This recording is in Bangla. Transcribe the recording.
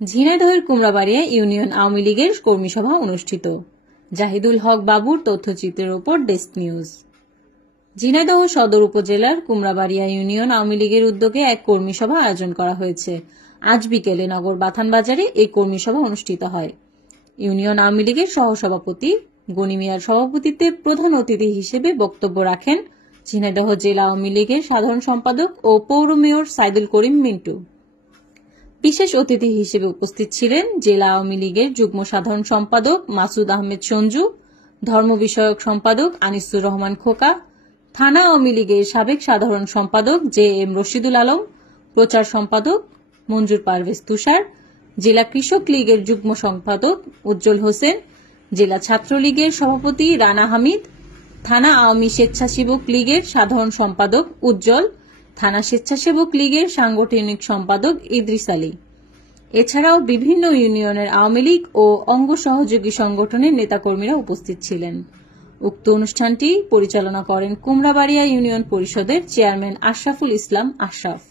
ঝিনাইদহের কুমড়াবাড়িয়া ইউনিয়ন আওয়ামী লীগের কর্মী সভা অনুষ্ঠিত। জাহিদুল হক বাবুর তথ্যচিত্রের ওপর ডেস্ক নিউজ। ঝিনাইদহ সদর উপজেলার কুমড়াবাড়িয়া ইউনিয়ন আওয়ামী লীগের উদ্যোগে এক কর্মী সভা আয়োজন করা হয়েছে। আজ বিকেলে নগর বাথান বাজারে এই কর্মী সভা অনুষ্ঠিত হয়। ইউনিয়ন আওয়ামী লীগের সহসভাপতি গনি মিয়ার সভাপতিত্বে প্রধান অতিথি হিসেবে বক্তব্য রাখেন ঝিনাইদহ জেলা আওয়ামী লীগের সাধারণ সম্পাদক ও পৌর মেয়র সাইদুল করিম মিন্টু। বিশেষ অতিথি হিসেবে উপস্থিত ছিলেন জেলা আওয়ামী লীগের যুগ্ম সাধারণ সম্পাদক মাসুদ আহমেদ সঞ্জু, ধর্ম বিষয়ক সম্পাদক আনিসুর রহমান খোকা, থানা আওয়ামী লীগের সাবেক সাধারণ সম্পাদক জে এম রশিদুল আলম, প্রচার সম্পাদক মঞ্জুর পারভেজ তুষার, জেলা কৃষক লীগের যুগ্ম সম্পাদক উজ্জ্বল হোসেন, জেলা ছাত্রলীগের সভাপতি রানা হামিদ, থানা আওয়ামী স্বেচ্ছাসেবক লীগের সাধারণ সম্পাদক উজ্জ্বল, থানা স্বেচ্ছাসেবক লীগের সাংগঠনিক সম্পাদক ইদ্রিস আলী। এছাড়াও বিভিন্ন ইউনিয়নের আওয়ামী লীগ ও অঙ্গ সহযোগী সংগঠনের নেতাকর্মীরা উপস্থিত ছিলেন। উক্ত অনুষ্ঠানটি পরিচালনা করেন কুমড়াবাড়িয়া ইউনিয়ন পরিষদের চেয়ারম্যান আশরাফুল ইসলাম আশরাফ।